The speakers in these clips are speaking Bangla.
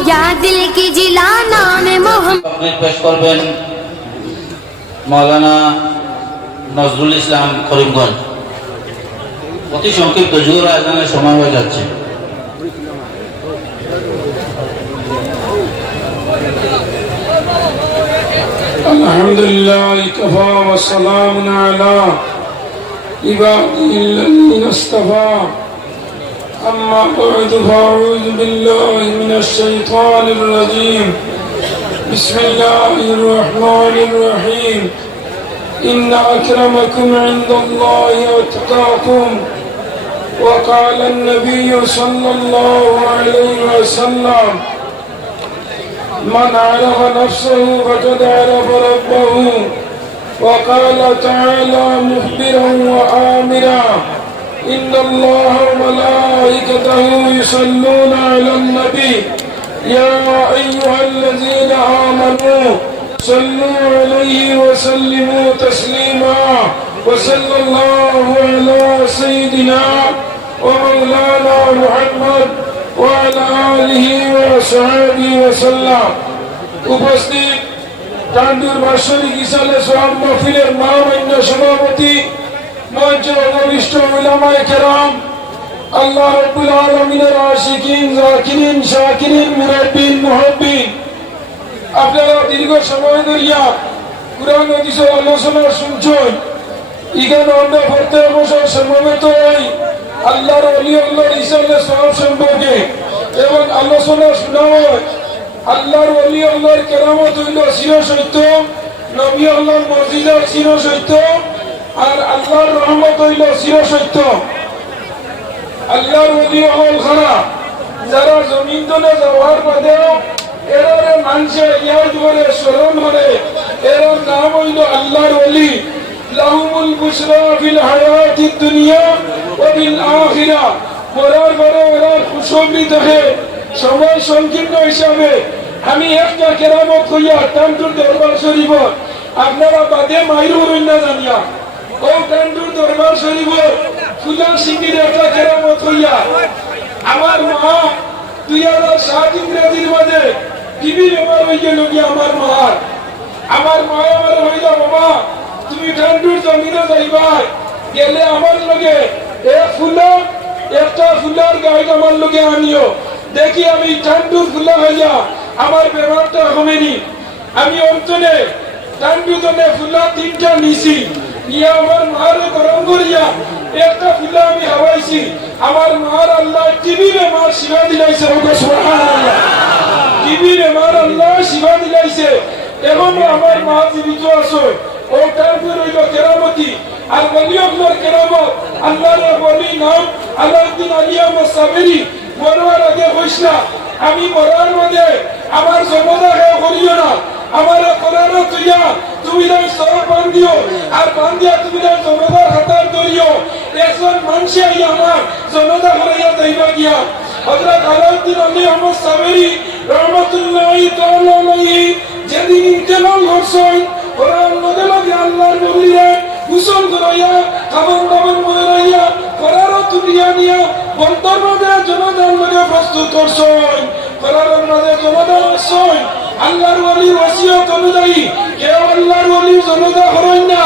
আলহামদুলিল্লাহ দিল কি জিলা أما بعد فأعوذ بالله من الشيطان الرجيم. بسم الله الرحمن الرحيم. إن أكرمكم عند الله أتقاكم. وقال النبي صلى الله عليه وسلم من عرف نفسه فقد عرف ربه. وقال تعالى مخبرا وآمرا. إن الله وملائكته يصلون على النبي يا أيها الذين آمنوا صلوا عليه وسلموا تسليما وصلى الله على سيدنا ومولانا محمد وعلى آله وصحبه وسلم উপস্থিত টান্ডুর বার্ষিক ইসালে সোহাব মহফিলের মহামান্য সভাপতি আল্লাহ রব্বুল আলমিনের আশিকিন, জাকিরিন, শাকিরিন, মুরাব্বিন, মুহাব্বিন। আপনারা দীর্ঘ সময় ধরিয়া আলোচনা শুনছেন এখানে আমরা পড়তে বছর সমবেত হই আল্লাহর অলি, আল্লাহর ইসালে সব সম্পর্কে এবং আলোচনা শোনা হয়। আল্লাহর অলি, আল্লাহর কেরামত হইল চির সত্য নবী আল্লাহর মসজিদের চির সত্য আর আল্লাহর রহমত হইল চির সত্য আল্লাহর অলি হল খানা। যারা জমিন তলে যাওয়ার বাদেও এরারে মানুষে ইয়াদ করে স্মরণ করে এর নাম হইল আল্লাহর অলি লাহুমুল বুশরা ফিল হায়াতিদ দুনিয়া ওয়া বিল আখিরা। মরার পরে ওরা খুশবরি দেখে সময় সংকীর্ণ হিসাবে আমি একটা কেরামত হইয়া টান্টুর দরবার শরীফ আপনারা বাদে মাইরু হইন না জানিয়া। ও টান্টুর দরবার শরীফ ফুলা সিংহের একটা কেরামত হইয়া, আমার মা দুই হাজার সাত ইংরেজির মাঝে টিভি হয়ে গেল কি আমার মার। আমার মা আমার হইলা, বাবা, তুমি ঠান্ডুর জমিনে যাইবাই গেলে আমার লগে এ ফুলা, একটা ফুলার গাইড আমার লগে আনিও। দেখি আমি ঠান্ডুর ফুলা হইয়া আমার বেমারটা কমেনি আমি অন্তনে ঠান্ডু জনে ফুলা তিনটা নিছি। নিয়ে আমার মারে গরম করিয়া একটা ফুলা আমি হাওয়াইছি। আমার মার আল্লাহ টিভি বেমার শিবা দিলাইছে টিভি বেমার আল্লাহ শিবা দিলাইছে। এখন আমার মা জীবিত আছে। ও তারপর হইল কেরামতি। আর বলি আপনার কেরামত, আল্লাহর বলি নাম আলাউদ্দিন আলিয়া সাবেরি মরার আগে হইস আমি মরার মধ্যে আমার জমদা হে করিও না। আমার কোরআন তুইয়া তুমি তাই সব পান দিও, আর পান দিয়া তুমি তাই জমদার হাতার ধরিও একজন মানুষে আমার জমদা হরাইয়া দইবা গিয়া। হযরত আলাউদ্দিন আলী আহমদ সাবেরি রহমাতুল্লাহি তাআলা আলাইহি যেদিন ইন্তেকাল করছেন, কোরআন লগে লগে আল্লাহর নবীরে কুশল করাইয়া, খাবার দাবার মরাইয়া করারও তুলিয়া নিয়া বন্তর মাঝে জনদান লগে প্রস্তুত করছেন করার মাঝে জনদান আসছেন আল্লাহর ওলির ওসিয়ত অনুযায়ী কেউ আল্লাহর ওলির জনতা না?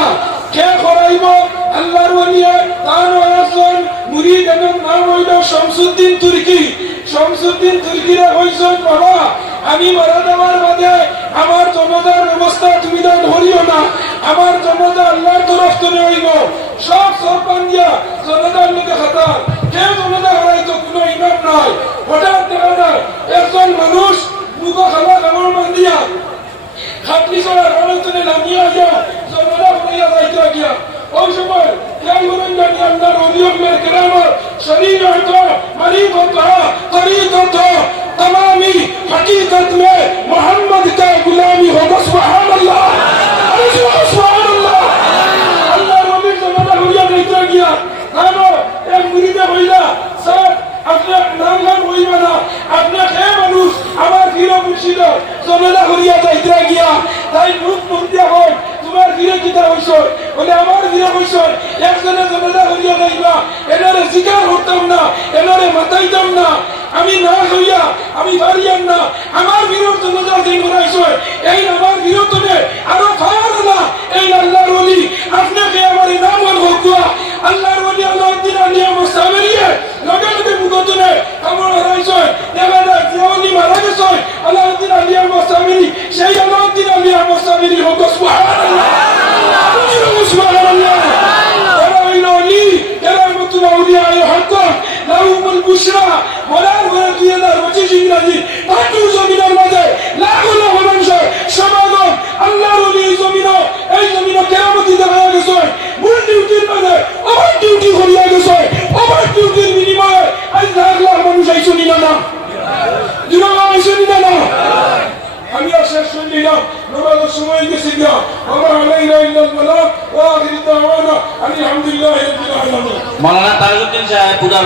কে করাইব আল্লাহর ওলিয়ে তার একজন মুরিদ এবং নাম হইল শামসুদ্দিন তুর্কি। শামসুদ্দিন তুর্কিরা হইছেন বাবা। আমি মারা দেওয়ার বাদে আমার জনতার ব্যবস্থা তুমি তো ধরিও না। আমার জনতা আল্লাহর তরফ থেকে হইব। সব সব বান্দিয়া জনতার লোকে খাতার কেউ জনতা হারাইতো কোনো ইমাম নাই। বলে আমার দিয়ে হইয়া যাইবা, এনারে করতাম না, এনারে মাতাইতাম না। আমি না হইয়া, আমি পারিয়াম না। আমার বিরোধ জমিদার দিন বলাইছয় এই আমার বিরোধনে আরও ফার না। এই আল্লাহর অলি আপনাকে আমার নাম হকুয়া আল্লাহ গিয়া নামাজের সময় গেছে গিয়া আমার আলাইনা ইল্লাল মালাক ওয়া আখির দাওয়ানা আলহামদুলিল্লাহি রাব্বিল আলামিন মাওলানা তাজউদ্দিন সাহেব পূজার